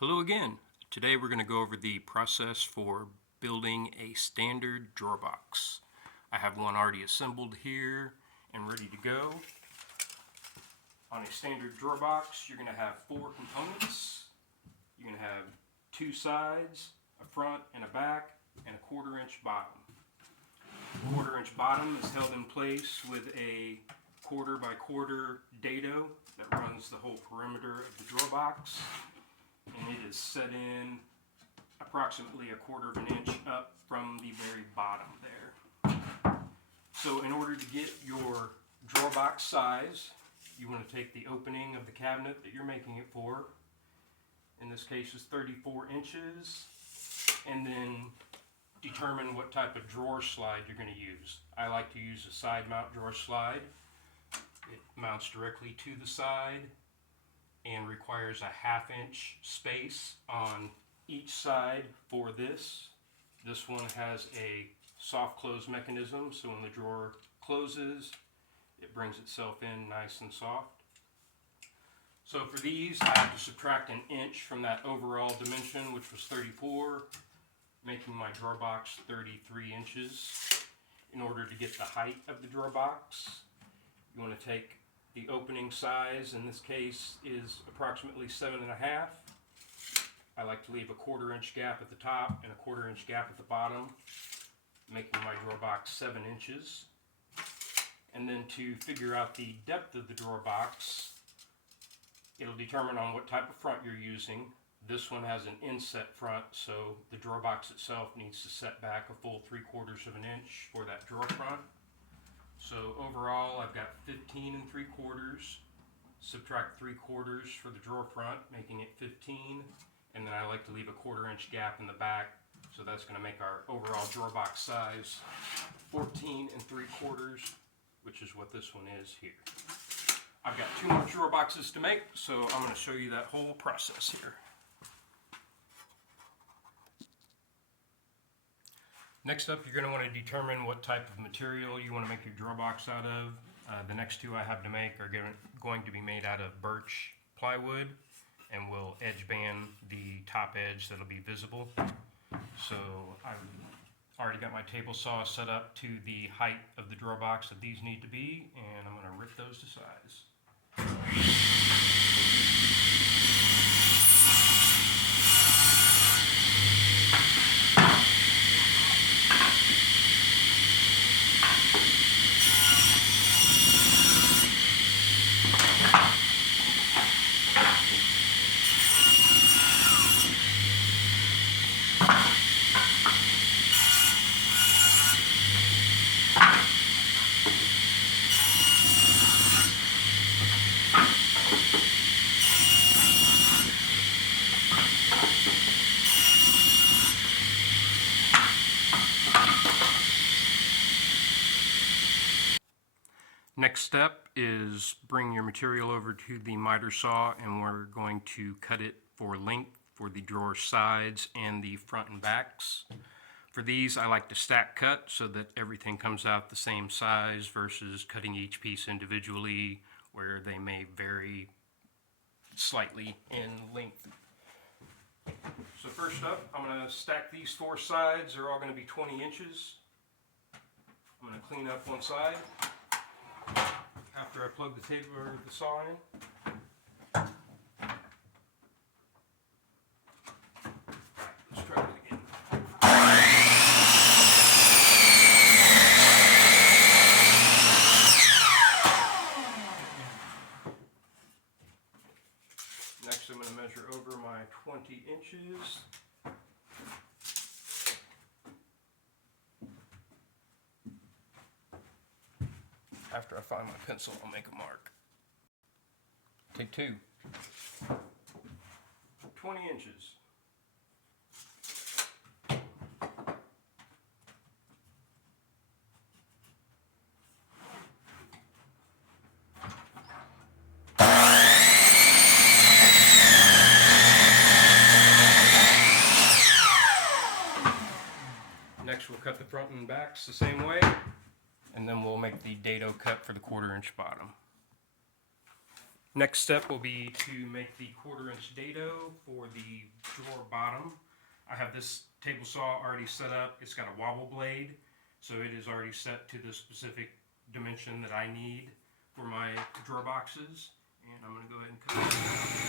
Hello again. Today we're going to go over the process for building a standard drawer box. I have one already assembled here and ready to go. On a standard drawer box, you're going to have four components. You're going to have two sides, a front and a back, and a 1/4 inch bottom. The 1/4 inch bottom is held in place with a 1/4 by 1/4 dado that runs the whole perimeter of the drawer box. And it is set in approximately 1/4 of an inch up from the very bottom there. So in order to get your drawer box size, you want to take the opening of the cabinet that you're making it for. In this case is 34 inches, and then determine what type of drawer slide you're going to use. I like to use a side mount drawer slide. It mounts directly to the side and requires a 1/2 inch space on each side for this. This one has a soft close mechanism, so when the drawer closes, it brings itself in nice and soft. So for these, I have to subtract an inch from that overall dimension, which was 34, making my drawer box 33 inches. In order to get the height of the drawer box, you want to take the opening size, in this case, is approximately 7.5. I like to leave a 1/4 inch gap at the top and a 1/4 inch gap at the bottom, making my drawer box 7 inches. And then to figure out the depth of the drawer box, it'll determine on what type of front you're using. This one has an inset front, so the drawer box itself needs to set back a full 3/4 of an inch for that drawer front. So overall, I've got 15 3/4. Subtract 3/4 for the drawer front, making it 15. And then I like to leave a 1/4 inch gap in the back, so that's going to make our overall drawer box size 14 3/4, which is what this one is here. I've got 2 more drawer boxes to make, so I'm going to show you that whole process here. Next up, you're going to want to determine what type of material you want to make your drawer box out of. The next two I have to make are going to be made out of birch plywood, and will edge band the top edge that'll be visible. So I've already got my table saw set up to the height of the drawer box that these need to be, and I'm going to rip those to size. Next step is bring your material over to the miter saw, and we're going to cut it for length for the drawer sides and the front and backs. For these, I like to stack cut so that everything comes out the same size versus cutting each piece individually, where they may vary slightly in length. So first up, I'm going to stack these 4 sides. They're all going to be 20 inches. I'm going to clean up one side after I plug the table or the saw in. Let's try it again. Next, I'm going to measure over my 20 inches. After I find my pencil, I'll make a mark. Take 2. 20 inches. Next, we'll cut the front and backs the same way, and then we'll make the dado cut for the 1/4 inch bottom. Next step will be to make the 1/4" dado for the drawer bottom. I have this table saw already set up. It's got a wobble blade, so it is already set to the specific dimension that I need for my drawer boxes. And I'm going to go ahead and cut this out.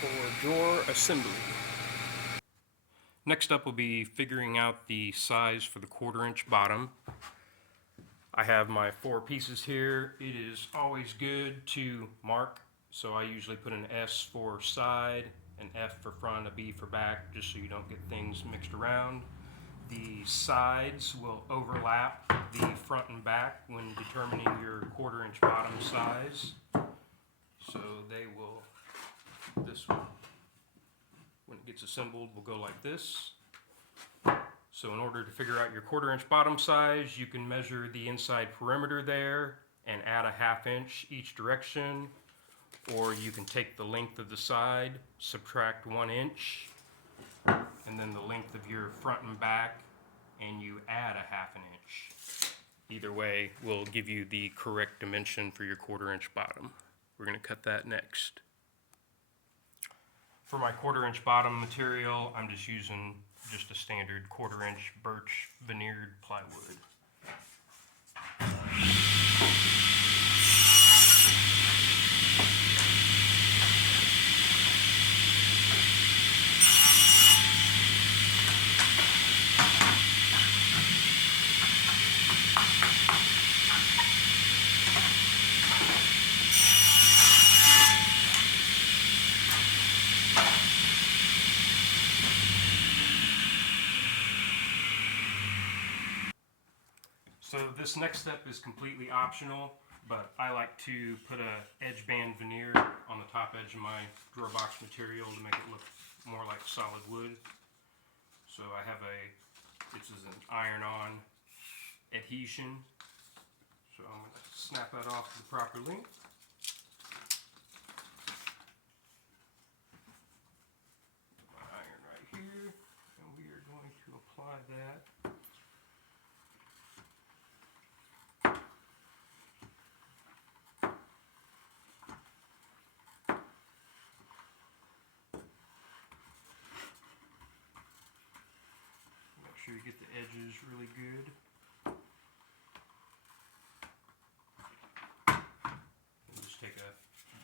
For drawer assembly. Next up will be figuring out the size for the 1/4" bottom. I have my 4 pieces here. It is always good to mark, so I usually put an S for side, an F for front, a B for back, just so you don't get things mixed around. The sides will overlap the front and back when determining your 1/4" bottom size. So they will, this one, when it gets assembled, will go like this. So in order to figure out your 1/4" bottom size, you can measure the inside perimeter there and add a 1/2 inch each direction, or you can take the length of the side, subtract 1 inch, and then the length of your front and back, and you add a 1/2 inch. Either way will give you the correct dimension for your 1/4" bottom. We're going to cut that next. For my 1/4" bottom material, I'm just using a standard 1/4" birch veneered plywood. So this next step is completely optional, but I like to put a edge band veneer on the top edge of my drawer box material to make it look more like solid wood. So I have this is an iron-on adhesion. So I'm going to snap that off to the proper length. My iron right here, and we are going to apply that. Sure you get the edges really good. And just take a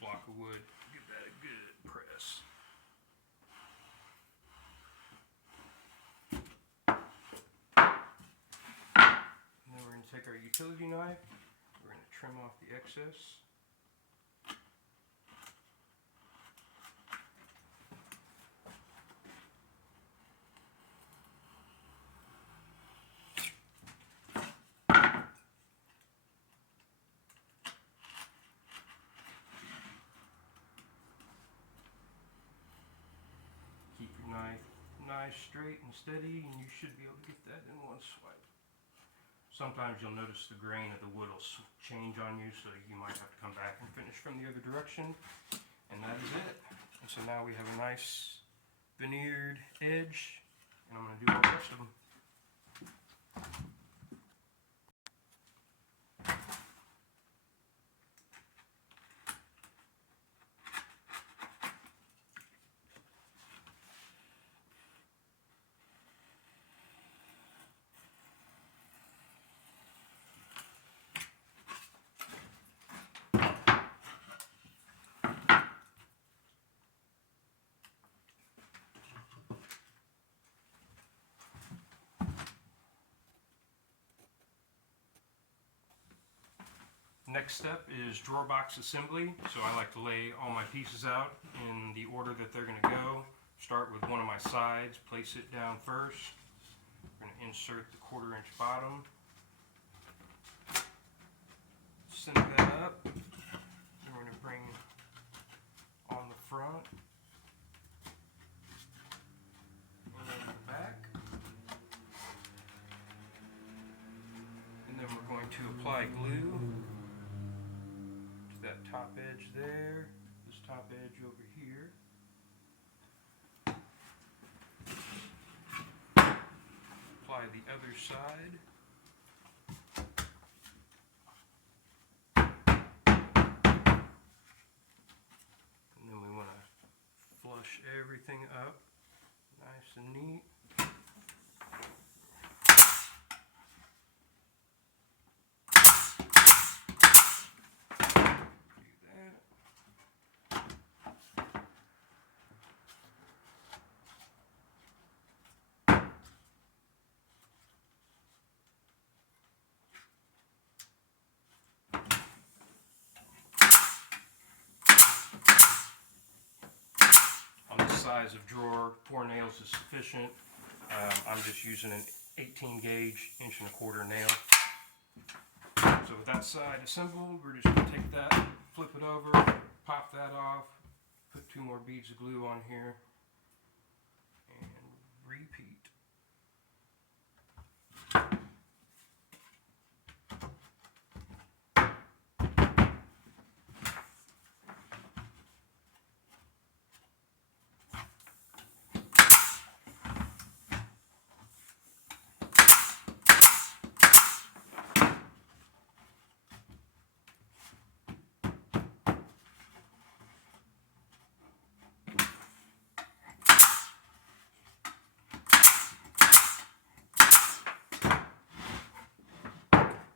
block of wood, give that a good press. And then we're going to take our utility knife, we're going to trim off the excess. Nice, straight and steady, and you should be able to get that in one swipe. Sometimes you'll notice the grain of the wood will change on you, so you might have to come back and finish from the other direction. And that is it. And so now we have a nice veneered edge, and I'm going to do all the rest of them. Next step is drawer box assembly. So I like to lay all my pieces out in the order that they're going to go. Start with one of my sides, place it down first. We're going to insert the 1/4 inch bottom. Center that up. Then we're going to bring on the front and then the back. And then we're going to apply glue to that top edge there, this top edge over here. Apply the other side. And then we want to flush everything up nice and neat. Size of drawer, 4 nails is sufficient. I'm just using an 18 gauge 1¼ inch nail. So with that side assembled, we're just going to take that, flip it over, pop that off, put 2 more beads of glue on here, and repeat.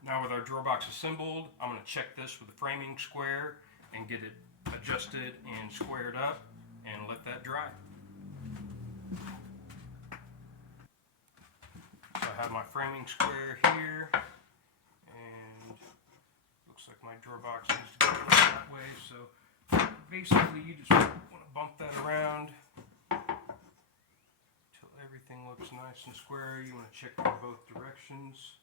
Now with our drawer box assembled, I'm going to check this with a framing square and get it adjusted and squared up and let that dry. So I have my framing square here, and looks like my drawer box needs to go that way. So basically you just want to bump that around until everything looks nice and square. You want to check in both directions.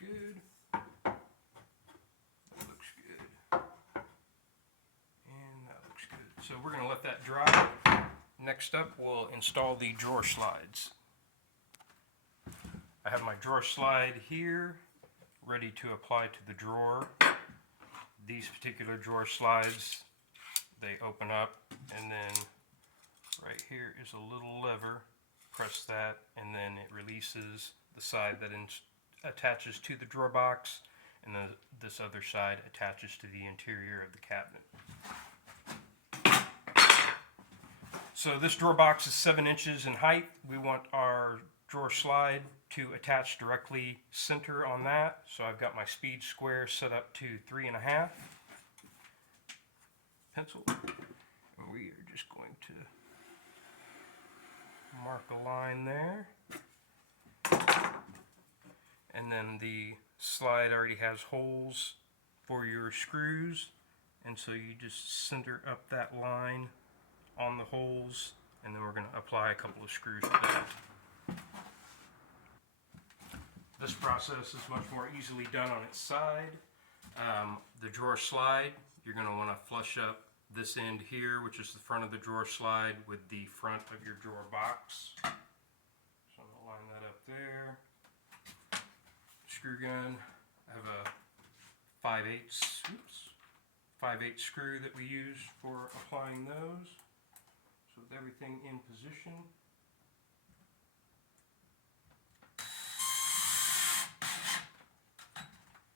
Good. That looks good. And that looks good. So we're going to let that dry. Next up, we'll install the drawer slides. I have my drawer slide here, ready to apply to the drawer. These particular drawer slides, they open up, and then right here is a little lever. Press that, and then it releases the side that attaches to the drawer box, and then this other side attaches to the interior of the cabinet. So this drawer box is 7 inches in height. We want our drawer slide to attach directly center on that. So I've got my speed square set up to 3.5 pencil. And we are just going to mark a line there. And then the slide already has holes for your screws, and so you just center up that line on the holes, and then we're going to apply a couple of screws to that. This process is much more easily done on its side. The drawer slide, you're going to want to flush up this end here, which is the front of the drawer slide, with the front of your drawer box. So I'm going to line that up there. Screw gun, I have a 5/8 screw that we use for applying those. So with everything in position,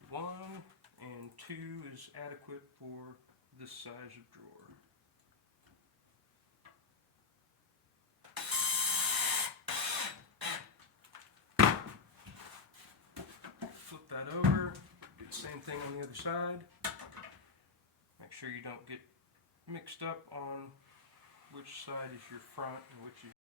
one and 2 is adequate for this size of drawer. thing on the other side. Make sure you don't get mixed up on which side is your front and which is